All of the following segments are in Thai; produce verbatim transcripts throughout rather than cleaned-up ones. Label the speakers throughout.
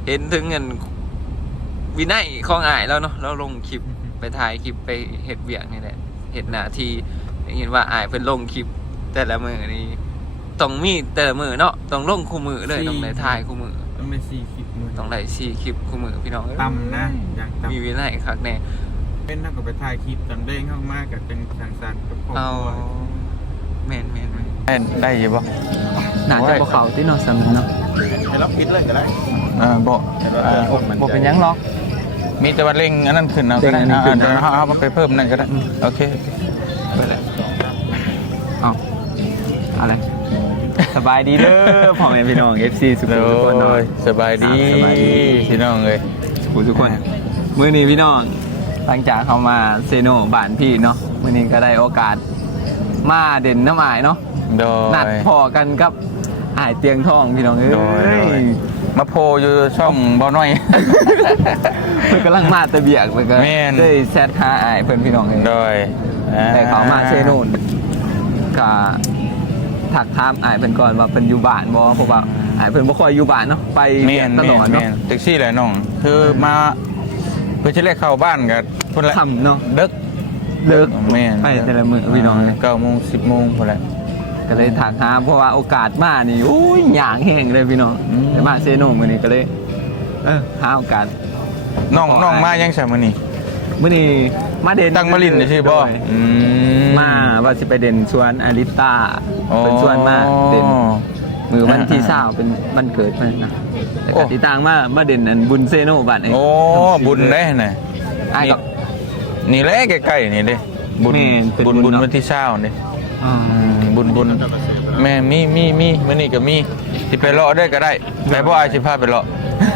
Speaker 1: เห็นถึงเงินวินัยของอ้ายแล้วเนาะเราลงคลิปไปถ่ายคลิปไปเฮ็ดเวียกนี่แหละเฮ็ดหน้าที่ได้ยินว่าอ้ายเพิ่นลงคลิปแต่ละมื้อนี่ต้องมีแต่ละมื้อเนาะต้องลงคู่มื้อเลยต้องได้ถ่ายคู่มื้อ
Speaker 2: ต้องได้สี่คลิปมือ
Speaker 1: ต้องได้สี่คลิปคู่มื้อพี่น้อง
Speaker 2: ต่ำนะอย่างต่ำ
Speaker 1: มีวินัยคักแน่
Speaker 2: เป็นเท่ากับไปถ่ายคลิปตอนเด้งเข้ามากับเป็นสังสรรค์กับครอบ
Speaker 1: เอา
Speaker 2: ครัว
Speaker 1: แม่นแม่นแม่น
Speaker 3: ได้ได้อยู่บ่
Speaker 1: น่าจะบ่เข้าที่เนาะสำนึกเนาะ
Speaker 2: ให้รับปิดเลยก็ได้
Speaker 3: อ่าบ่อ่า
Speaker 1: บ่เป็นหยังหรอก
Speaker 3: มีแต่ว่าเร่งอันนั้นขึ้นเอาก็ได้
Speaker 1: เร่งอันนี้ขึ้น
Speaker 3: อ่าเดี๋ยวเอาเอาไปเพิ่มนั่นก็ได้โอเค
Speaker 1: เปิดเลยเอาอะไรสบายดีเด้อพ่อแม่พี่น้อง เอฟ ซี สุขุมทุกคนเนาะ
Speaker 3: โอ้ยสบายดี
Speaker 1: สบายดี
Speaker 3: พี่น้องเอ้ย
Speaker 1: สุขุมทุกคนมื้อนี้พี่น้องหลังจากเขามาเซโนบ้านพี่เนาะมื้อนี้ก็ได้โอกาสมาเด่นน้ำอายเนาะ
Speaker 3: โดย
Speaker 1: นัดพอกันกับอายเตียงทองพี่น้องเอ้
Speaker 3: โดยโด
Speaker 1: ย
Speaker 3: ย มาโพอยู่ช่องบ่น้อย
Speaker 1: เพิ่นกำลังมาแตะเบียกเพิ่นก็
Speaker 3: แม่น
Speaker 1: ได้แชทหาอายเพิ่นพี่น้องเอ้ย
Speaker 3: โดยอ่
Speaker 1: แต่เขามาเซโนนก็ถักถามอายเพิ่นก่อนว่าเพิ่นอยู่บ้านบ่เพราะว่าอายเพิ่นบ่ค่อยอยู่บ้านเนาะไป
Speaker 3: แม่
Speaker 1: เรีย
Speaker 3: น
Speaker 1: นต
Speaker 3: แม่
Speaker 1: ลอด
Speaker 3: น
Speaker 1: เนาะ
Speaker 3: แม่นแท็กซี่แหละน้องคือมาเพื่อจะเรียกเข้าบ้านกับพุ่นละ
Speaker 1: ค่ำเนาะ
Speaker 3: ดึก
Speaker 1: เลิก
Speaker 3: แม่น
Speaker 1: ไปแต่ละมื้อพี่น้องเลย
Speaker 3: เก้าโมงสิบโมงพุ่นละ
Speaker 1: ก็เลยถักหาเพราะว่าโอกาสมานี่โอ้ยหยางแห้งเลยพี่น้อง
Speaker 3: อืม
Speaker 1: แต่มาเซโนมื้อนี้ก็เลยเออหาโอกาส
Speaker 3: น้องน้องมายังใช่มื้อนี้
Speaker 1: มื้อนี้มาเด่น
Speaker 3: ตั้งมาลินนี่ใช่บ่
Speaker 1: โดย
Speaker 3: อื
Speaker 1: มาว่าสิไปเด่นชวนอาริต้า
Speaker 3: อ๋อ
Speaker 1: เป็นชวนมาเด่นมือวันที่เช้าเป็นวันเกิดเพิ่นนะแต่
Speaker 3: โอ้
Speaker 1: กติต่างมามาเด่นอันบุญเซโนบัดนี้
Speaker 3: โอ้บุญเด้น่ะ
Speaker 1: อ้ายก็
Speaker 3: นี่แหละใกล้ๆนี่เด้บุญ
Speaker 1: แม่นเป็น
Speaker 3: บุญ
Speaker 1: บุ
Speaker 3: บุ
Speaker 1: ญ
Speaker 3: ญ
Speaker 1: เนาะ
Speaker 3: วันที่เช้านี่
Speaker 1: อ๋อ
Speaker 3: อืมบุญบุญแม่มีมีมีมื้อนี้ก็มีสิไปเลาะได้ก็ได้ไปบ่อายสิพาไปเลาะ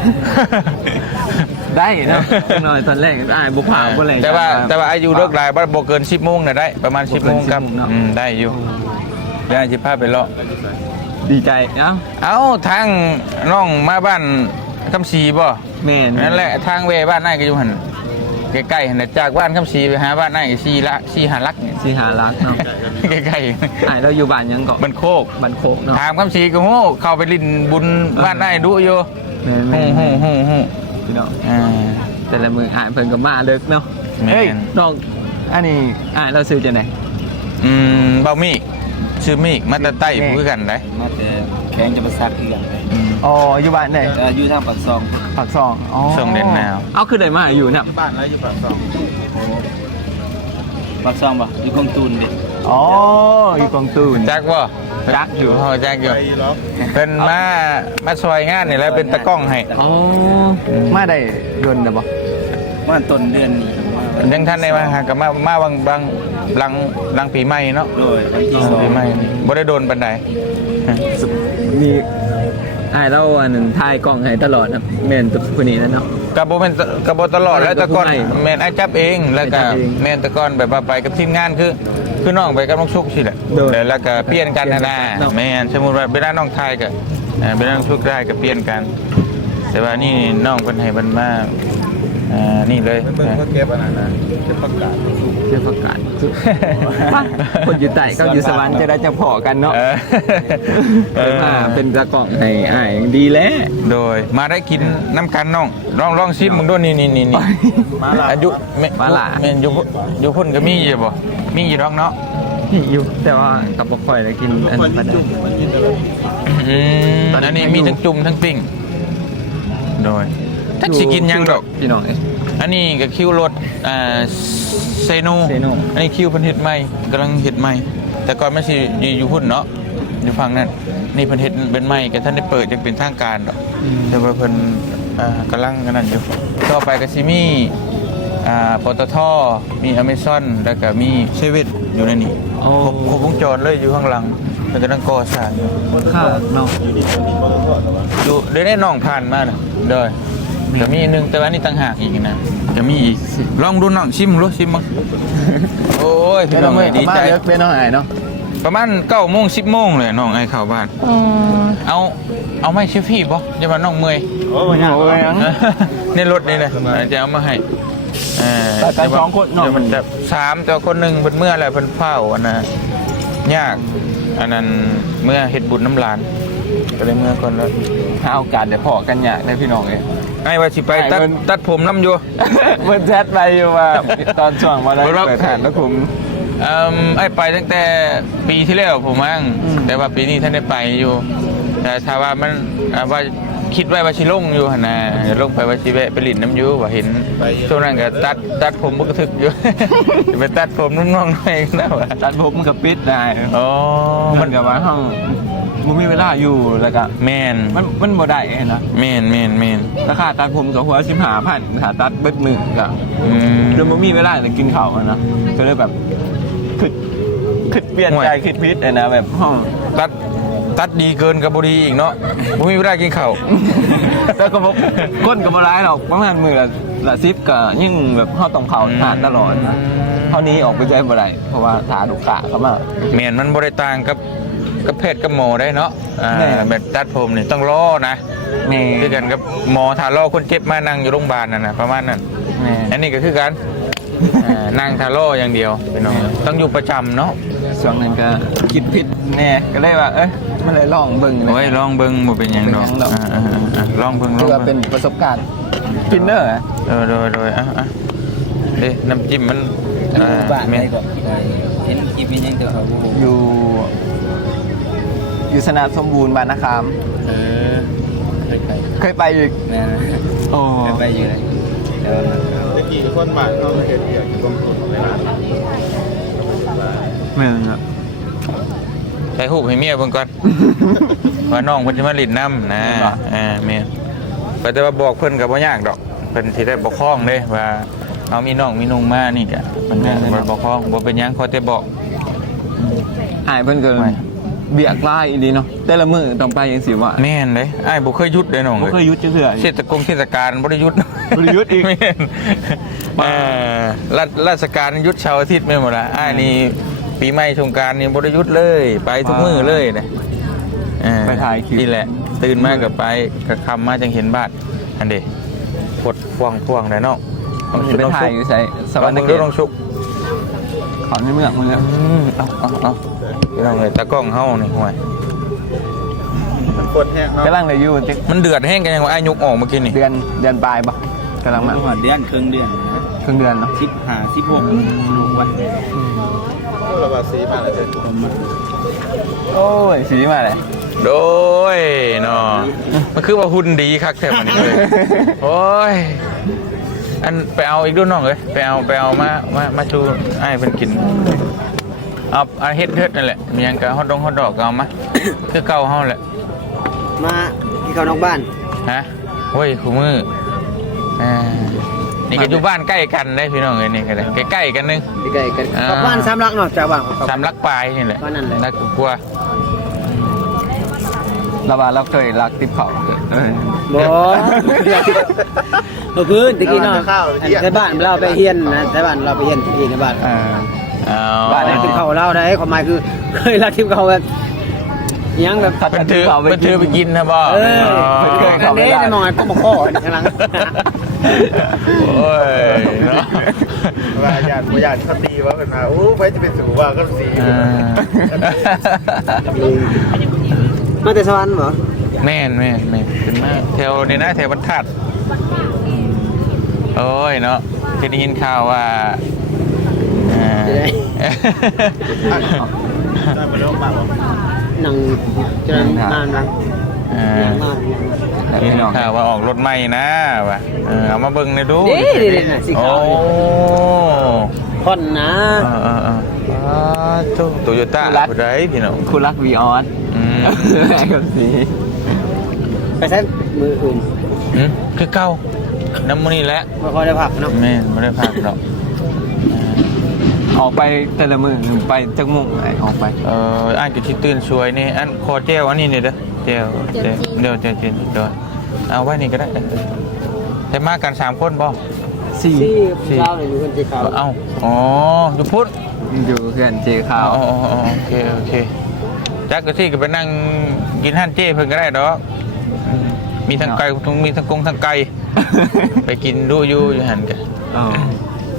Speaker 1: ได้เนาะจังหน่อยตอนแรกอ้ายบ่พาบ่แรง
Speaker 3: แต่ว่าแต่ว่าอายุเลิกหลายบ่บ่เกินสิบโมงน่ะได้ประมาณสิบโมงครับ
Speaker 1: สิบโมงเนาะ
Speaker 3: อืมได้อยู่ได้สิพาไปเลาะ
Speaker 1: ดีใจเนาะ
Speaker 3: เอาทางน้องมาบ้านคำศรีบ่
Speaker 1: แม่น
Speaker 3: นั่นแหละทางเวบ้านนายก็อยู่หั่นใกล้ๆหั่นน่ะจากบ้านคำศรีไปหาบ้านนายก็สี่ละสี่หาลักเนี่ย
Speaker 1: สิหารักเนาะ
Speaker 3: ใกล้
Speaker 1: อ้ายเราอยู่บ้านหยังเกาะ
Speaker 3: ๆบ้านโคก
Speaker 1: บ้านโคกเนาะ
Speaker 3: ถามคำศรีก็โหเข้าไปลิ้นบุญบ้านนายดุอยู่
Speaker 1: แม่น
Speaker 3: ฮู้
Speaker 1: แม่น
Speaker 3: ฮู้ฮู้ฮู้
Speaker 1: พี่น้อง
Speaker 3: อ่า
Speaker 1: แต่ละมืออ้ายเพิ่นก็มาเลิกเนาะ
Speaker 3: แม่น
Speaker 1: เฮ้ยน้องอันนี้อ้ายเราซื้อจังได๋
Speaker 3: อืมเบามีกชื่อมีกมาแต่ใต้
Speaker 1: แม่
Speaker 3: พูดกันได้
Speaker 2: มาแต่แข้งจะประสักอีกอย่างเลย
Speaker 3: อืม
Speaker 1: อ๋ออยู่บ้านไหน
Speaker 2: แต่อยู่ทางปากซอง
Speaker 1: ปากซองอ๋อ
Speaker 3: ส่งเด่นแนว
Speaker 1: เอาคือได้มาอยู่น่ะ
Speaker 2: ที่บ้านแล้วอยู่ปากซองปากซองป่ะอยู่กองตูนเด็ก
Speaker 1: อ๋ออยู่กองตูน
Speaker 3: จักบ่
Speaker 1: จักอยู่
Speaker 3: พอจักอยู่เป็นมามาซอยงานนี่แหล้วเป็นตะกล้องให้
Speaker 1: อ๋อมาได้ยนต์น่ะบ่
Speaker 2: ว่าต้นเดือนนี้
Speaker 3: ยังท่านได้มาหากับมามาบางบางหลังหลังปีใหม่เนาะ
Speaker 2: โดยวันที่สอง
Speaker 3: ปีใหม่บ่ได้โดนปันใด
Speaker 1: มีอ้ายเราอันนึงถ่ายกล้องให้ตลอดนะแม่นตุ๊กคนนี้นั่นเนาะ
Speaker 3: กับบ่แม่นกับบ่ตลอดแล้วแตะกอน
Speaker 1: ผู้ให้
Speaker 3: แม่นไอ้จับเองแล้วก็
Speaker 1: ไอ้จับเอง
Speaker 3: แม่นแตะกอนแบบว่าไปกับทีมงานคือคือน้องไปกับน้องชุกสิแหละ
Speaker 1: โดย
Speaker 3: แล้วแล้วก็เปลี่ยนกันนะนะ
Speaker 1: เนาะ
Speaker 3: แม่นสมมุติว่าเวลาน้องทายก็เอ่อเวลาน้องชุกได้ก็เปลี่ยนกัน แต่ว่านี่น้องเพิ่นให้มันมาอ่านี่เลย
Speaker 2: เบิ่งเขาเก็บอันนั้นนะเก็บประกาศ
Speaker 1: เชื่อประกาศมาคนอยู่ใต้เขาอยู่สวรรค์จะได้จะพอกันเนาะ
Speaker 3: เออ
Speaker 1: เออมาเป็นตะกล้องให้อ้ายดีแล้ว
Speaker 3: โดยมาได้กินน้ำกันน้องลองลองชิมมึงด้วยนี่นี่นี่นี่
Speaker 2: มาลา
Speaker 3: อายุแม่
Speaker 1: มาล่ะ
Speaker 3: แม่นอยู่พุ่นอยู่พุ่นก็มีอยู่บ่มีอยู่ดอกเนาะ
Speaker 1: นี่อยู่แต่ว่ากับบ่ค่อยได้กินอัน
Speaker 2: คน
Speaker 1: ปานใด
Speaker 2: จุ่มมันกินตลอด
Speaker 3: อืม
Speaker 1: ตอนนี้
Speaker 3: อันนี้
Speaker 1: ไม่อยู่
Speaker 3: มีทั้งจุ่มทั้งปิ้งโดยถ้าสิกินหยังดอก
Speaker 1: พี่น้องเอ้ย
Speaker 3: อันนี้ก็คิวรถอ่าเซโน
Speaker 1: เซโน่
Speaker 3: อันนี้คิวเพิ่นเฮ็ดใหม่กำลังเฮ็ดใหม่แต่ก่อนมันสิอยู่อยู่พุ่นเนาะอยู่ฝั่งนั้นนี่เพิ่นเฮ็ดเป็นใหม่ก็ท่านได้เปิดจังเป็นทางการดอก
Speaker 1: อืม
Speaker 3: แต่ว่าเพิ่นอ่ากำลังกันนั่นอยู่ต่อไปก็สิมีอ่าปตทมี Amazon แล้วก็มีเซเว่นอยู่ในนี้
Speaker 1: โอ้
Speaker 3: ครบครบวงจรเลยอยู่ข้างหลังแล้วก็นั่งก่อสร้างอยู่
Speaker 1: ค่ะเนาะ
Speaker 3: อยู่ได้ได้น้องผ่านมาน่ะเด้อก็มีอันหนึงแต่ว่านี่ต่างหากอีกนะจะมีอีกลองดูน้องชิมดูชิมมั้งโอ้ยพี่น้องเอ้ยดีใจ
Speaker 1: มาเลิกเป็นน้องอ้ายเนาะ
Speaker 3: ประมาณเก้าโมงสิบโมงเลยน้องไอ้เข้าบ้านเอาเอาไม่เชฟฟี่บ่จะมาน้องเมอย
Speaker 2: โอ้ยยาก
Speaker 1: โอ้ยยัง
Speaker 3: ในรถนี่เลยจะเอามาให้เออ
Speaker 1: แต่กันสองคนเนาะ
Speaker 3: ดี๋ยวมันจะสามแต่คนหนึ่งเป็นเมื่ออะไรเป็นเฝ้าอันน่ะยากอันนั้นเมื่อเฮ็ดบุญน้ำลานก็เลยเมื่อก่อนแล้ว
Speaker 1: หาโอกาสเดี๋ยวพอกันอยากได้พี่น้องเลย
Speaker 3: ไอ้ว่าสิไปตัด
Speaker 1: ไอ้มัน
Speaker 3: ตัดผมน้ำอยู่
Speaker 1: เมื่อแชทไปอยู่ว่าตอนช่วงวันแรกเปิดฐานแล้วผม
Speaker 3: เอ่อไอ้ไปตั้งแต่ปีที่แล้วผมมั้ง
Speaker 1: อืม
Speaker 3: แต่ว่าปีนี้ท่านได้ไปอยู่ แต่ถ้าว่ามันอ่าว่าคิดไว้ว่าชิลงอยู่หั่นนะเดี๋ยวลงไปว่าชิแวะไปหลินน้ำอยูว่าเห็นช่วงนั้นก็ตัดตัดผมปกติอยู่ จะไปตัดผมน้องๆหน่อยก็ได้ว่า
Speaker 1: ตัดผมกับปิดได้
Speaker 3: อ๋อ
Speaker 1: มั
Speaker 3: มัน น
Speaker 1: กับว่าห้องมันมีเวลาอยู่แล้วก็
Speaker 3: แมน
Speaker 1: มันมันบ่ได้นะ
Speaker 3: แมนแมนแมน
Speaker 1: ราคาตัดผมกับหัวสิบห้าพันหาตัดเบิดมือก็
Speaker 3: อืม
Speaker 1: เดี๋ยวมันมีเวลาจะกินข้าวอะนะก็เลยแบบคิดคิดเปลี่ยนใจคิดพิษเลยนะแบบห้อง
Speaker 3: ตัดตัดดีเกินกับบดีอีกเนาะผมมีเวลากินข้าว
Speaker 1: แล้วก็บอกก้นก็บ่ร้ายหรอกประมาณมือละละซิปก็ยิ่งแบบเข้าตรงเขาทานตลอดนะเท่านี้ออกไปใจบ่ได้เพราะว่าทาดุกะเข้ามา
Speaker 3: แมนมันบริต่างกับกับเพศกับหมอได้เนาะอ่า
Speaker 1: แม่
Speaker 3: แบบตัดผมนี่ต้องรอนะ
Speaker 1: แม่
Speaker 3: คือกันกับหมอทารอคนเจ็บมานั่งอยู่โรงพยาบาลนั่นนะประมาณนั้น
Speaker 1: แม่
Speaker 3: อันนี้ก็คือกันอ่านั่งทารออย่างเดียวพี่น้องต้องอยู่ประจำเนาะ
Speaker 1: ช่วงนั้นก็คิดผิดแน่ก็เลยว่าเอ้ยมันเลยลองเบิ่งนะ
Speaker 3: โอ้ยลองเบิ่งบ่เป็นหยังดอก
Speaker 1: เป็นหยังดอก
Speaker 3: อ่าอ่าอ่าลองเบิ่งล
Speaker 1: ถื
Speaker 3: อง
Speaker 1: อว่าเป็
Speaker 3: เบิ่
Speaker 1: น
Speaker 3: ง
Speaker 1: ประสบการณ์ทินเนอร์อะ
Speaker 3: เออโดยโดยอ่ะอ่ะเด้น้ำจิ้มมันอ่า
Speaker 4: บ้าน
Speaker 3: แม่
Speaker 4: ได้ก่อนเห็นคลิปนี้ยังเจอเขาโอ้โห
Speaker 1: อยู่ อยู่สนามสมบูรณ์บ้านนาคาม
Speaker 4: เออเคยไป
Speaker 1: เคยไปอีก
Speaker 4: นะ
Speaker 1: โอ้
Speaker 4: เคยไปอยู่เลยแต่ว่ามัน
Speaker 2: ตะกี้คนบ้านเขาเห็นอย่างตรงๆเวลา
Speaker 1: เมืองอะ
Speaker 3: ใส่หูปให้เมียเบิ่งก่อน ว่าน้องเพิ่นสิมาลิ้นน้ำนะ
Speaker 1: แม่นบ่
Speaker 3: อ่าแม่นก็แต่ว่าบอกเพิ่นก็บ่ยากดอกเพิ่นสิได้บ่คล้องเด้ว่าเอามีน้องมีนุ่งมานี่ก็เพิ่นก็บ่บ่คล้องบ่เป็นหยังขอแต่บอก
Speaker 1: หายเพิ่นเกิน
Speaker 3: ไม่
Speaker 1: เบียกไล่อีดีเนาะแต่ละมือต้องไปยังสิว่า
Speaker 3: แม่นเลยอ้ายบ่เคยหยุดเลยน้อง
Speaker 1: บ่
Speaker 3: เลย
Speaker 1: เคยหยุดจังเทื่อ
Speaker 3: เทศกงเทศกาลบ่ได้หยุด
Speaker 1: บ่ได้หยุดอีก
Speaker 3: แม่นเอ่อราชราชการหยุดเสาร์อาทิตย์แม่นบ่ล่ะอ้ายนี่ปีใหม่สงกรานต์นี่บ่ได้หยุดเลย ไปทุกมื้อเลยนะเออ
Speaker 1: ไปถ่ายคลิป
Speaker 3: นี่แหละ ตื่นมาก็ไปก็ค่ำมาจังเห็นบ้านอันเด้ปวดพ่วงพ่วงได้เนาะ
Speaker 1: มันไปถ่ายอยู่ใส่ส
Speaker 3: ส
Speaker 1: ว
Speaker 3: วั
Speaker 1: ร
Speaker 3: ส
Speaker 1: ร
Speaker 3: ดี
Speaker 1: ค์
Speaker 3: ค
Speaker 1: เก
Speaker 3: รับ
Speaker 1: ต
Speaker 3: น้องชุก
Speaker 1: ขอในเมืองมึงอะ
Speaker 3: อืมเอาเอาเอาพี่น้องเอ้ยตากล้องเฮานี่ห่วย
Speaker 2: มันปวดแห้งเนาะ
Speaker 1: กำลังเลยอยู่จัง
Speaker 3: มันเดือดแห้งกันยังว่าอ้ายยกออกเมื่อกี้นี่
Speaker 1: เดือนเดือนปลายปะกำลังมา
Speaker 4: หัวเดือนครึ่งเดือนนะ
Speaker 1: ครึ่งเดือนเนาะ
Speaker 4: สิบห้าสิบหกลูกวัน
Speaker 2: ระบาดสีมาแล้วเด้อ
Speaker 4: ผมมา
Speaker 1: โอ้ยสีมาเลย
Speaker 3: โดยเนาะมันคือว่าหุ่นดีคักแท้มันนี่เลย โอ้ย อันไปเอาอีกด้วยน้องเลยไปเอาไปเอามา มา มาชูไอ้ายเพิ่นกิน เอาเอาเฮ็ดเฮ็ดนั่นแหละมีหยังก็ฮอดดงฮอดดอกก็เอามา คือเก่าเฮาแหละ
Speaker 4: มาที่เขานอกบ้าน
Speaker 3: ฮะโอ้ยคู่มืออ่านี่ก็อยู่บ้านใกล้กันได้พี่น้องเอ้ยนี่ก็ได้ใกล้ๆกันนึง
Speaker 4: ใกล้ๆกัน
Speaker 3: อ่า
Speaker 4: กับบ้านสามหลักเนาะจากบ้านเขา
Speaker 3: สามลักปลายนี่แหละ
Speaker 4: บ้านนั่นแหละ
Speaker 3: ลักกลัว
Speaker 1: เราว่าเราเคยรักติบเขาเออ
Speaker 4: บ่เมื่อคืนตะกี้เนาะอันในบ้านเราไปเฮียนนะในบ้านเราไปเฮียนที่ในบ้าน
Speaker 1: เออ
Speaker 3: เอา
Speaker 1: บ้า
Speaker 4: บ้าน น
Speaker 1: ไห
Speaker 4: นั้นทิมเขาเราได้ความหมายคือเคยรักทิมเขาแบบยังแบบ
Speaker 1: ถ้า
Speaker 3: เป็นถือ
Speaker 1: เขา
Speaker 3: เป็นถือไปกินนะบ่
Speaker 4: เออ
Speaker 1: พิ่น
Speaker 4: เค
Speaker 1: เค
Speaker 4: ย
Speaker 1: ย
Speaker 4: เขา
Speaker 1: เข้า
Speaker 4: ไม่
Speaker 1: ไม่
Speaker 4: ได้
Speaker 1: ได้
Speaker 4: มองก็บอกข้อข้างหลัง
Speaker 3: โอ้ยเนาะ
Speaker 2: ว่าญาติบ่ญาติเขาตีว่าเป็นมาโอ้ไปจะเป็นสูว่าก็สี
Speaker 3: อ่า
Speaker 4: มาแต่สวรรค์เหรอ
Speaker 3: แม่นแม่นแม่นเป็นมาแถวนี่นะแถวบรรทัดโอ้ยเนาะเคยได้ยินข่าวว่าอ่า
Speaker 2: ได้มาแล้วมาบ่
Speaker 4: หนังจะนานนะ
Speaker 3: อ่า
Speaker 4: ยังมาก
Speaker 1: แต่
Speaker 3: ได้
Speaker 1: พี่
Speaker 3: ยิน
Speaker 1: น้อง
Speaker 3: ข่าวว่าออกรถใหม่นะว่ะเออเอามาเบิ่งหน่อยดู
Speaker 4: เด้เด้เด้น่ะสี
Speaker 3: โอ้
Speaker 4: ขาวพ่อนนะ
Speaker 3: เออเออเอออ่าโตโยต้าผู้ใดพี่น้อง
Speaker 1: คุณรักวีออส
Speaker 3: อืม
Speaker 1: แม่กับสี
Speaker 4: ไปใช้มืออื่น
Speaker 3: อืมคือเก่าน้ำมันนี่แหละ
Speaker 4: ไม่ค่อยได้ผักเนาะ
Speaker 3: แม่นไม่ได้พักหรอก
Speaker 1: ออกไปแต่ละมือไปจักมุ่งไหนออกไป
Speaker 3: เอ่ออ่านกิจตื่นสวยนี่อันคอเจลอันนี้เนี่ยเด้อเจลเจลเดี๋ยวเจลเจลเดี๋ยวเอาไว้นี่ก็ได้แต่มากันสามคนบ่
Speaker 1: สี่
Speaker 4: ที่เราเนี่ยอยู่คนสีขาว
Speaker 3: เอาอ๋ออยู่พุทธ
Speaker 1: อยู่เพื่อนเจขา
Speaker 3: อ๋
Speaker 1: ว
Speaker 3: ออ๋อโอเคโอเคจักก็ที่ก็ไปนั่งกินห้านเจ้เพิ่นก็ได้ดอกอืมมีทั้งไก่มีทั้งกงทั้งไก่ ไปกินดูอยู่อยู่หันกัน
Speaker 1: อ๋อ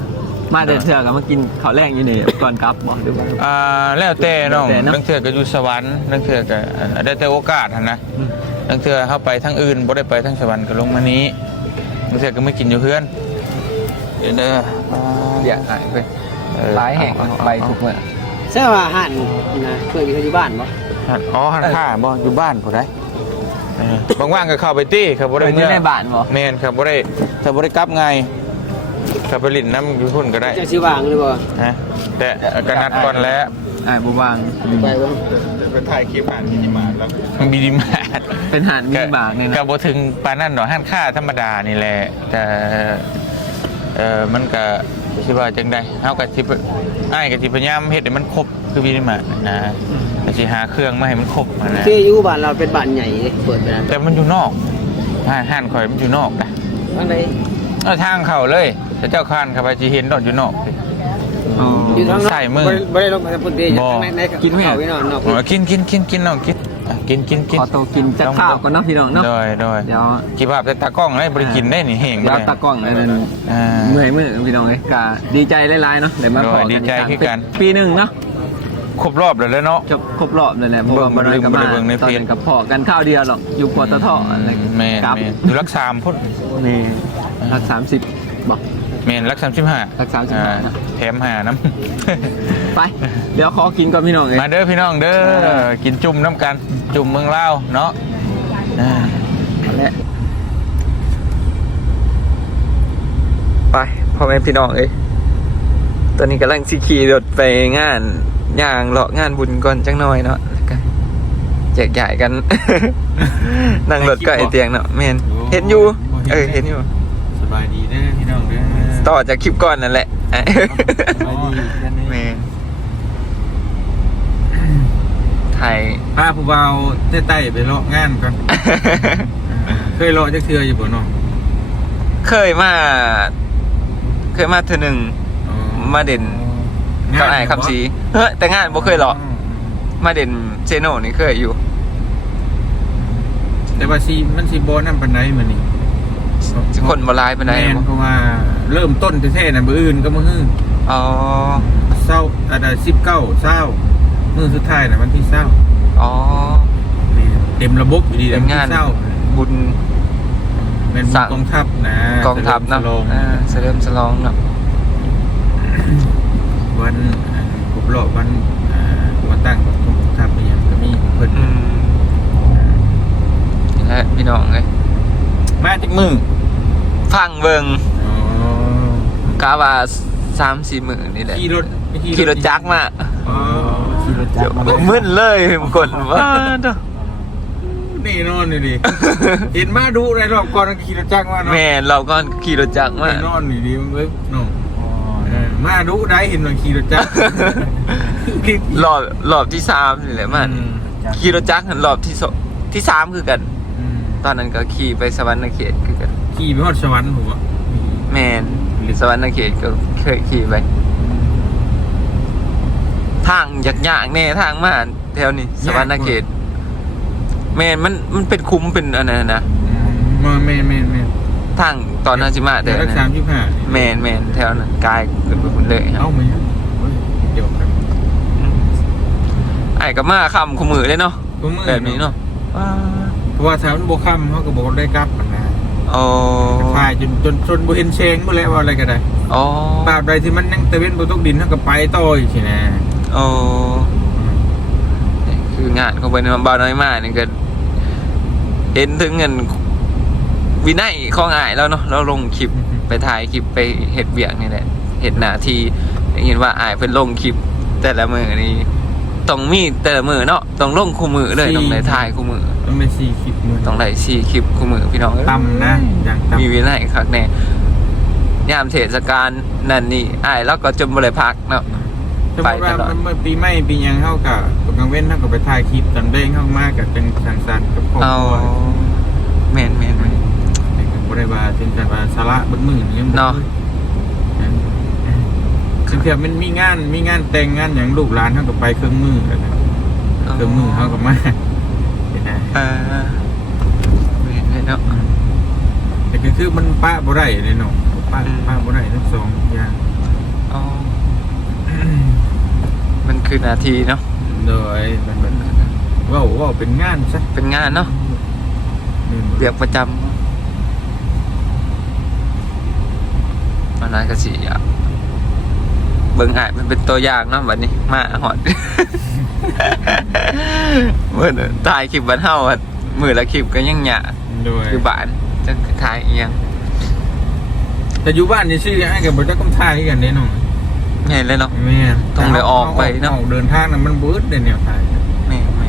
Speaker 1: มาเดินเถื่อกันมากินข้าวแรงอยู่นี่ก่อนกลับบอกดูว่า
Speaker 3: อ่าแล้วแต่น้อง
Speaker 1: แล้วแต่เนอะ
Speaker 3: บางเทื่อก็อยู่สวรรค์บางเทื่อก็ได้แต่โอกาสหั่นนะบางเทื่อเข้าไปทั้งอื่นบ่ได้ไปทั้งสวรรค์ก็ลงมานี้บางเทื่อก็ไม่กินอยู่เพื่อนเดี๋ยวเด้อ
Speaker 1: เดี๋ยวหายไป
Speaker 3: เออ
Speaker 1: ร้ายแห่งไปทุกเมื่อ
Speaker 4: ใช่ว่าหันนะเคยมีคนอยู่บ้านบ่
Speaker 3: อ๋อหันข้าบ่อยู่บ้านผู้ใดเออว่างๆก็เข้าไปตี้ครับบ่ได้
Speaker 1: เป็นอ
Speaker 3: เมื่
Speaker 1: ยู่
Speaker 3: อ
Speaker 1: ในบ้านบ่
Speaker 3: แม่นครับบ่ได้ถ้าบ่ได้กลับไงกลับไปลิ้นน้ำอยู่พุ่นก็ได้
Speaker 4: จะสิวางหรือบ่
Speaker 3: นะแต่ก็นัดก่อนแล้ว
Speaker 1: อ่าบุวาง
Speaker 4: ไปบ่
Speaker 2: ไปถ่ายคลิปอ่านมินิมาร์ทแล้ว
Speaker 3: มันมีดีมาก
Speaker 1: เป็นหาดมินิบาร์เนี่ย
Speaker 3: ก็
Speaker 1: นะ
Speaker 3: บ่ถึงปานนั้นดอกห้านค่าธรรมดานี่แหละแต่เออมันก็คิดว่าจังได๋เฮาก็สิอ้ายก็สิพยายามเฮ็ดให้มันครบคือมีดีมากนะก็สิหาเครื่องมาให้มันครบนะ
Speaker 4: คืออยู่บ้านเราเป็นบ้านใหญ่เลยเปิดไปแล้ว
Speaker 3: แต่มันอยู่นอกห้านห้านข่อยมันอยู่นอกนะ
Speaker 4: ทางใด
Speaker 3: เอาทางเข้าเลยแต่เจ้าข้านเข้าไปสิเห็นดอกอยู่นอกสิ
Speaker 1: อ๋อ
Speaker 4: อยู่ทางนอก
Speaker 3: ใส่มือ
Speaker 4: บ่ได้บ่ได้ลงไปพุ่นเด้อยู่
Speaker 3: บ่
Speaker 4: ทางในใน
Speaker 1: กินไหม
Speaker 4: เข้าไปนอนนอก
Speaker 3: อ๋อกินกินกินกินน้องกินอ่ะกินกินกิน
Speaker 1: ขอตัวกินจากข้าวก่อนเนาะพี่น้องเนาะ
Speaker 3: โดยโดย
Speaker 1: เดี๋ยว
Speaker 3: คิดว่าแต่ตากล้องได้บริกินได้นี่แห้ง
Speaker 1: เดี๋ยว
Speaker 3: บ่ได้
Speaker 1: ตากล้องอันนั้น
Speaker 3: อ่า
Speaker 1: เมื่อยมือพี่น้องเลยกะดีใจหลายๆเนาะเดี๋ยวมาขอ
Speaker 3: โอ้ยดีใจ
Speaker 1: อี
Speaker 3: คือกัน
Speaker 1: ปีหนึ่งเนาะ
Speaker 3: ครบรอบแล้วเนาะ
Speaker 1: จะครบรอบเลยแหละเพราะว่า
Speaker 3: เบิ่
Speaker 1: บาง รอยกับมา
Speaker 3: เบิ่งใน
Speaker 1: ตอน
Speaker 3: เฟซ
Speaker 1: นั้นกับพ่อกันข้าวเดียวหรอกอยู่ปตทอะไร
Speaker 3: แม่น
Speaker 1: ครับ
Speaker 3: แม่นอยู่รักสามพุ่น
Speaker 1: นี่รักสามสิบบอก
Speaker 3: แม่นรักสามสิบห้า
Speaker 1: รักสามสิบห้า
Speaker 3: อ่แถมหาน้
Speaker 1: ไป เดี๋ยวขอกินก่อนพี่น้องเลย
Speaker 3: ำ มาเด้อพี่น้องเด้อกินจุ่มน้ำกันจุ่มเมืองลาวเนาะอ่า
Speaker 1: และไปพ่อแม่พี่น้องเอ้ยตอนนี้กำลังสิขี่รถไปงานย่างเลาะงานบุญก่อนจังหน่อยเนาะแล้วก็แจกใหญ่กัน นั่งรถก็ไอเตียงเนาะแมนเห็นอยู่ เออเห็นอยู่
Speaker 2: สบายดีเด้อพี่น้องเด้อ
Speaker 1: ต่อจากคลิปก่อนนั่นแหละ
Speaker 2: สบายดีกันนี่
Speaker 1: แมนไทย
Speaker 2: พาผู้เบาใต้ๆไปเลาะงานก่อนเคยเลาะจักเทื่ออยู่บ่เนาะ
Speaker 1: เคยมา เคยมาเธอหนึ่ง มาเด่น ก็ไอ้คำสีเฮ้ยแต่งานบ่เคยหรอกมาเด่นเจโน่นี่เคยอยู่
Speaker 2: แต่ว่าซีมันสิบ่นำปานใดมื้อนี้
Speaker 1: คนบ่ร้ายปานใด
Speaker 2: แม่น
Speaker 1: บ่
Speaker 2: เพราะว่าเริ่มต้นแท้ๆน่ะมื้ออื่นก็มื้อฮื้อ
Speaker 1: อ๋อ
Speaker 2: เศร้าอันน่ะสิบเก้าเศร้ามื้อสุดท้ายน่ะวันที่เศร้า
Speaker 1: อ๋อ
Speaker 2: นี่เต็มระบบอยู่ดี
Speaker 1: เป็
Speaker 2: แต่
Speaker 1: น
Speaker 2: วัน
Speaker 1: งาน
Speaker 2: ที่เศร้า
Speaker 1: บุญ
Speaker 2: เป็น
Speaker 1: สั่ง
Speaker 2: กองทัพนะ
Speaker 1: กองทัพเนาะ
Speaker 2: ฉลิมฉลอง
Speaker 1: อ่าเฉลิมฉลองเนาะ
Speaker 2: วันอ่าครบรอบวันอ่าวันตั้งของกองทัพเนี่ยก็มีเพิ่น
Speaker 1: อืมนี่แหละพี่น้องเอ้ย
Speaker 2: มาจากมือ
Speaker 1: ฟังเบิ่ง
Speaker 2: อ๋อก
Speaker 1: าว่าสามสี่มื้อนี่แหละ
Speaker 2: ขี่รถ
Speaker 1: ขี่รถจักรมา
Speaker 2: อ๋อขี่รถจักรมา
Speaker 1: มึนเลยผมกดว่าเด้อ
Speaker 2: นี่นอนนี่ดิ เห็นมาดูในรอบก่อนขี่รถจักรมาเนาะ
Speaker 1: แม่เราก็ขี่รถจักรมา
Speaker 2: นี่นอนนี่ดิมึงเว้ยเนาะเออมาดูได้เห็นมันขี่รถจักร
Speaker 1: รอบรอบที่สามนี่แหละมัน
Speaker 2: อืม
Speaker 1: ขี่รถจักรหันรอบที่สองที่สามคือกัน
Speaker 2: อืม
Speaker 1: ตอนนั้นก็ขี่ไปสวรรค์เขตคือกัน
Speaker 2: ขี่ไปฮอดสวรรค์ผมอ่ะ
Speaker 1: แมนสวรรค์เขตก็เคยขี่ไป ทางยากๆแน่ทางมาแถวนี้สวรรค์เขตแมนมันมันเป็นคุ้มเป็นอันนั้นนะ
Speaker 2: มาแม่นแม่นแม่น
Speaker 1: ทางตอนนาจิมาแต่
Speaker 2: รักสามสิบห้า
Speaker 1: แมนแมนแถวนั้นกายขึ้นไปบนเลยครั
Speaker 2: เอ้า
Speaker 1: บ
Speaker 2: ไหมเฮ้ยเดี๋ยวกัน
Speaker 1: ไอ้กับมาคำขมือเลยเนาะ
Speaker 2: ตัวมือ
Speaker 1: แบบนี้เนาะว้า
Speaker 2: เพราะว่าถ้ามันโบค่ำเขาก็บอกได้กลับมันนะ
Speaker 1: โอ้
Speaker 2: พายจนจนจนโบเห็นเชงบ่แล้วว่าอะไรก็ได้
Speaker 1: โอ้
Speaker 2: ตราบใดที่มันยังตะเวนบนตกดินเขาก็ไปต่ออีกทีนะ
Speaker 1: โอ้นี่คืองานของเป็นบาวน้อยมากนี่ก็เห็นถึงเงินวินัยของอายแล้วเนาะเราลงคลิปไปถ่ายคลิปไปเห็ดเบียกนี่แหละเห็ดหน้าที่ได้ยินว่าอายเพิ่นลงคลิป แต่ละมือนี่ต้องมีแต่ละมือเนาะต้องลงคู่มือเลยต้องได้ถ่ายคู่มือ
Speaker 2: ต้องได้สี่คลิปมือ
Speaker 1: ต้องได้สี่คลิปคู่มือพี่น้องเอ้ย
Speaker 2: ต่ำนะอย่างต่ำ
Speaker 1: มีวินัยคักแน่ยามเทศกาลนั่นนี่อายแล้วก็จนบ่ได้พักเนาะ
Speaker 2: สมมติว่ามันเมื่อปีใหม่ปีหยังเข้ากับกลางเว้นเท่ากับไปถ่ายคลิปตอนเด้งเข้ามากับจังสังสรรค์กับครอบ
Speaker 1: เอา
Speaker 2: ครัว
Speaker 1: แม่นแม่นแม่น
Speaker 2: แต่ก็บ่ได้ว่าเป็นการว่าสาระเบึ้งมือนี่
Speaker 1: เนาะ
Speaker 2: ซึ่งเทียบมันมีงานมีงานแต่งงานอย่างลูกหลานเท่ากับไปเครื่องมือแล้วนะเครื่องมือเท่ากับมาเห็นไหม
Speaker 1: เออแม่นเลยเนาะ
Speaker 2: แต่ก็คือมันป้าบ่ได้เลยเนาะป้าป้าบ่ได้ทั้งสองอย่าง
Speaker 1: อ๋อมันคือนาทีเนาะ
Speaker 2: โดยมันมันว่าว่าเป็นงานซะ
Speaker 1: เป็นงานเนาะเรียกประจำมันนานกะสิอ่ะเบิ่งหายมันเป็นตัวอย่างเนาะบัดนี้มาหอด เมื่อถ่ายคลิปบ้านเฮาอะมือละคลิปก็ยังหยา
Speaker 2: โดย
Speaker 1: อยู่บ้านจะถ่ายอีหยัง
Speaker 2: แต่อยู่บ้านนี่ชื่อให้กับบริษัทกำทายกันแน่นอน
Speaker 1: ใหญ่เลยเนาะ
Speaker 2: แม่
Speaker 1: ต้องเลยออกไปเนาะ
Speaker 2: เดินทางนั้นมันเบิร์ดเดี๋ยวแนวทาง
Speaker 1: แม่แม่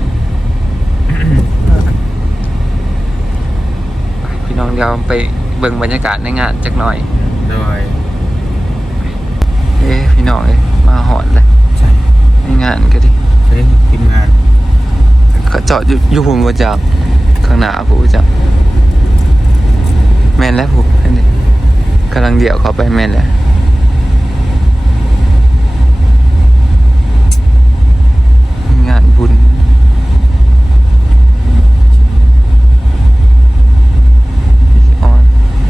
Speaker 1: ไปพี่น้องเดี๋ยวไปเบิ่งบรรยากาศในงานจักหน่อย
Speaker 2: โดย
Speaker 1: เอ้พี่น้องเอ้ยมาหอนเลย
Speaker 2: ใช่
Speaker 1: ในงานก็ดิ
Speaker 2: ใช่ทีมงาน
Speaker 1: เขาจอดอยู่อยู่พุ่มบ่จักข้างหน้าผู้จักแม่นแล้วผู้อันนี้กำลังเดี่ยวเข้าไปแม่นแล้วงานบุญออน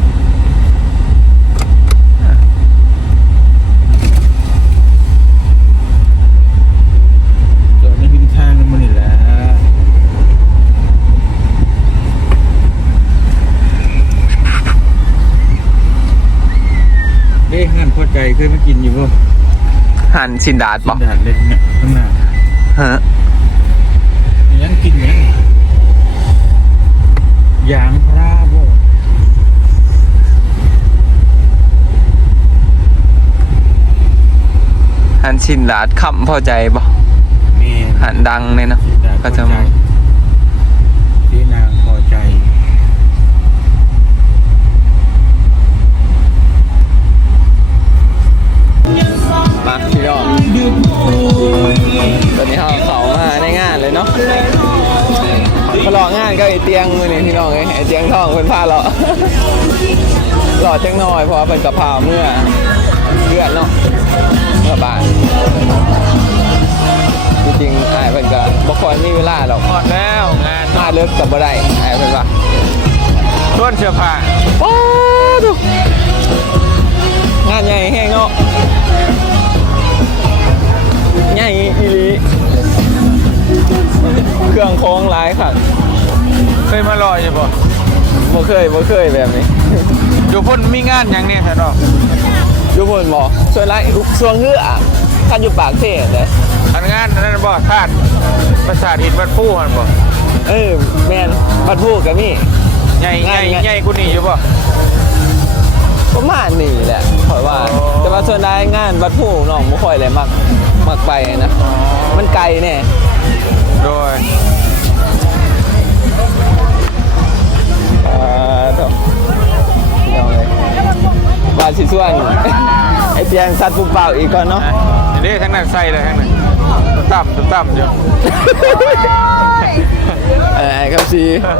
Speaker 2: เดี๋ยวในริมทางมันนี่แหละเด้หันพอใจเคยมากินอยู่ป่ะ
Speaker 1: หันชินดาดบอก
Speaker 2: ด่านเลยเนี่ยข้างหน้า
Speaker 1: ฮะ
Speaker 2: ยังกินยังยางพราบ่
Speaker 1: หันชินดาดคำพอใจบอก
Speaker 2: แม่
Speaker 1: หันดังเลยเนาะก็จะมา
Speaker 2: ที่นางพอใจ
Speaker 1: มาพี่น้องตอนนี้เขาเขามาในงานเลยเนาะมาหล่องานก็ไอเตียงมือนี่พี่น้องไอไอเตียงทองเป็นผ้าหล่อหล่อจังหน่อยเพราะว่าเป็นกระเพราเมื่อเลือดเนาะเมื่อบานจริงๆไอ้เป็นก็บ่ค่อยมีเวลาหรอก
Speaker 3: หอดแล้วงาน
Speaker 1: มาเลิกกับบ่ได้ไอ้เป็นว่า
Speaker 3: ต้นเสื้อผ้า
Speaker 1: โอ้ดูงานใหญ่แห้งเนาะใหญ่อีหลีเครื่องโค้งหลายค่ะ
Speaker 3: เคยมารออยู่บ่
Speaker 1: บ่เคยบ่เคยแบบนี้
Speaker 3: อยู่พุ่นมีงานหยังเนี่ยแท้ดอก
Speaker 1: อยู่บนบ่ส่วนไรส่วนเฮือท่านอยู่ปากเทศเลย
Speaker 3: อันงานนั่นบ่ธาตุประสาทหินวัดผู้มันบ่
Speaker 1: เออแม่นบัดพูดกับมี่
Speaker 3: ใหญ่ใหญ่ใหญ่กูนี่อยู่บ่
Speaker 1: ประมาณนี้แหละขอยว่า
Speaker 3: อ๋อ
Speaker 1: แต่ว่าส่วนรายงานบัดพูดน้องบ่ค่อยเลยมักมักไปนะมันไกลแน่
Speaker 3: โดย
Speaker 1: อ่าเถอะพี่น้องเลยบาดสิส่วน ไอเตียงสัตว์ปุ๊บเปล่าอีกก่อนเนาะ
Speaker 3: เด้ทั้งนั้นใส่เลยทั้งนั้นต่ำต่ำอยู่
Speaker 1: เออไอ้ครับซี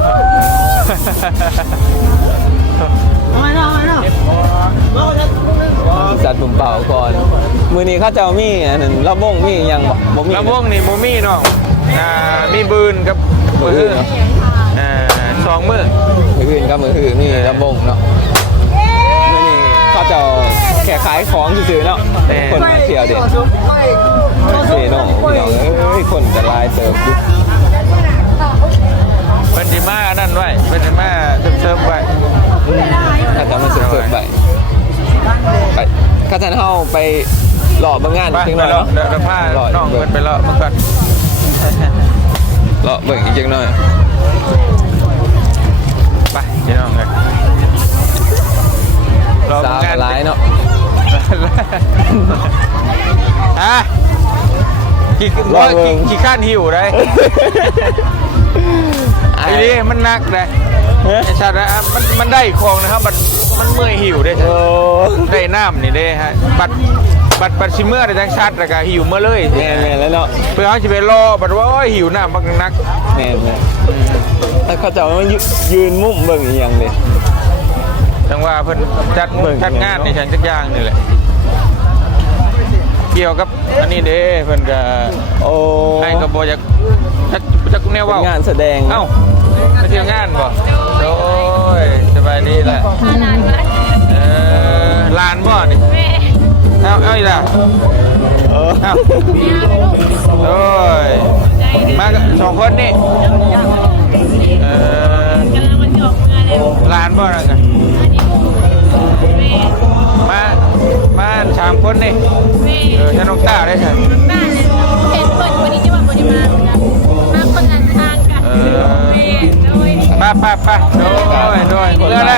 Speaker 1: สัตว์ปุ๊บเปล่าก่อนมือนี้เขาจะเอามีอันนั้นระบงมียังบ่บ่มี
Speaker 3: ลำวงนี่โมมี่น้องอ่ามีบืนกับ
Speaker 1: มือ
Speaker 3: มื
Speaker 1: อื่
Speaker 3: อน
Speaker 1: เนาะ
Speaker 3: อ่าสองมือ
Speaker 1: มืออื่นกับมืออื่นมีระบงเนาะมือนี้เขาจะเอาแค่ขายของซื่อๆเนาะคนมาเที่ยวเด็ดเสียน้องพี่น้องเอ้ยคนจะลายเติบอยู่
Speaker 3: เป็นดีมานั่นไว้เป็นดีมาเซิร์ฟไว้
Speaker 1: ถ้าจะมาเสิร์ฟๆไปไปข้าจะเข้าไปหล่อบางงาน
Speaker 3: ไป
Speaker 1: จริง
Speaker 3: ไป
Speaker 1: หน่อย
Speaker 3: เลาะ
Speaker 1: เนาะ
Speaker 3: เดี๋ยวผ้า
Speaker 1: หล่อ
Speaker 3: น้องเงินไปเลาะมาก่อน
Speaker 1: หล่อเบิ่งอีกจังหน่อย
Speaker 3: ไปเดี๋ยวน้องเลยรอ
Speaker 1: สาว
Speaker 3: งาน
Speaker 1: ร้ายเนาะ
Speaker 3: ฮะขี่
Speaker 1: รอเบิ่
Speaker 3: ขี่
Speaker 1: ง
Speaker 3: ขี่ข้านหิวได้
Speaker 1: ไอ้
Speaker 3: ไอ้นี่มันหนักเลยไอ้ชาตินะมันมันได้ของนะครับมันมันเมื่อยหิวได้
Speaker 1: โอ้
Speaker 3: ได้น้ำนี่ได้ฮะบัดบัดบัดชิเมื่อได้ทั้งชาติแล้วก็หิวเมื่อเลย
Speaker 1: แม่นแม่นแล้วเนาะ
Speaker 3: เพื่อเขาจะไปรอบัดว่าโอ้ยหิวน้ำมากนัก
Speaker 1: แม่นแม่นถ้าเขาจะมายืนมุมเบิ่งอีกอย่างเลย
Speaker 3: จังว่าเพิ่นจัด
Speaker 1: เบิ่ง
Speaker 3: จัดงานในชั้นจักอย่างนี่แหละเกี่ยวกับอันนี้เด้เพิ่นก็
Speaker 1: โอ้
Speaker 3: ให้ก็บ่อยากจักจักแนว
Speaker 1: เป็น
Speaker 3: เว้าง
Speaker 1: านแสดง
Speaker 3: เอ้าไปเที่ยวงานบ่โอ้ยสบายดีแหละเออลานบ่นี่เอาเอาอีกแล้วเอาโอ้ยมากับสองคนนี่เออหลานบ่นะกันมามาสามคนนี่เออฉันน้องตาได้ใช่เออป้าป้าป้าโดยโดยเพื่อแล้ว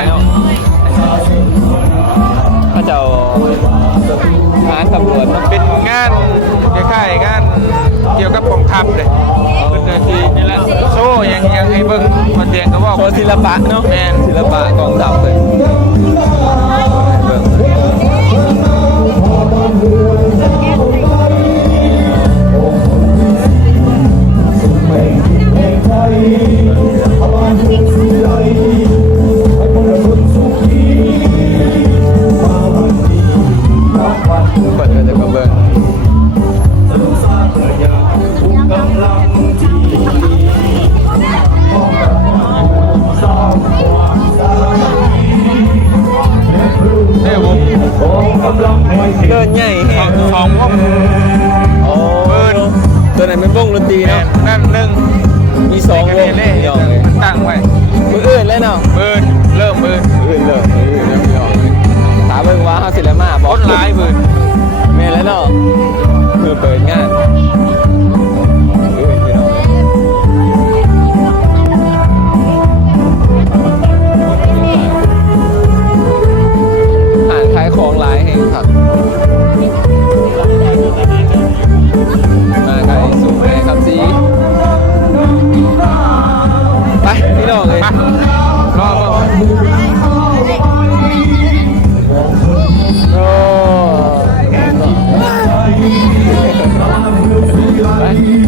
Speaker 1: ก็จะงานตำรวจ
Speaker 3: เป็นงานคล้ายๆงานเกี่ยวกับกองทัพเลยเป็นนาทีนี่แหละโซ่ยังยังให้เบิ่งมันเตียงก็บอก
Speaker 1: โชว์ศิลปะเนาะ
Speaker 3: แม่น
Speaker 1: ศิลปะกองทัพเลยเบิ่งเปิดเลยก็เบิ่ง
Speaker 3: เด้อผม
Speaker 1: เดินใหญ่แห้ง
Speaker 3: สองพวก
Speaker 1: โอ้ตัวไหนเป็นวงดนตรี
Speaker 3: แม่
Speaker 1: เนาะ
Speaker 3: นนั่นหนึ่ง
Speaker 1: มีสองวง
Speaker 3: เล่
Speaker 1: ยองเลย
Speaker 3: ตั้งไว้
Speaker 1: มืออื่นเลยเนาะ
Speaker 3: เบิร์นเริ่มเบิร์น
Speaker 1: มืออื่นเลยมืออื่นเลยยองเลยถามเบิ่งว่าเฮาสิแล้วมาบอ
Speaker 3: ต้
Speaker 1: ก
Speaker 3: นหลายเบิร์น
Speaker 1: แม่นแล้วเนาะคือเปิดงานมืออื่นพี่น้องอ่านขายของหลายแห่งครับมาไกลสู่แม่ครับสีไปพี่น้องเลย
Speaker 3: มารอรอ
Speaker 1: โอ้ไป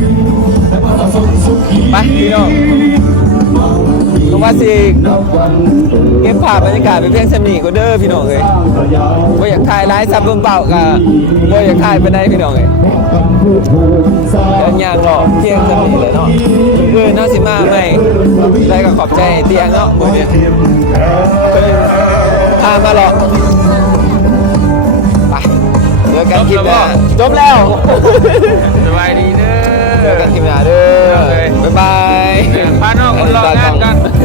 Speaker 1: ไปพี่น้องลงมาสิเก็บภาพบรรยากาศเป็นเพียงสำนีก็เด้อพี่น้องเลยว่าอยากถ่ายไลฟ์ซับเบิ่งเปล่ากับว่าอยากถ่ายไปได้พี่น้องเลยเดินยางหรอกเที่ยงสำนีเลยเนาะเพื่อนน่าสิมาไหมได้ก็ขอบใจเตียงเนาะมือเนี่ยเพิ่นพามาหรอกไปเจอกันคลิปหน้าจบแล้ว
Speaker 3: สบายดีเด้อ
Speaker 1: เจอกันคลิปหน้าเด้อบ๊ายบาย
Speaker 3: พาน้องคนรองานกัน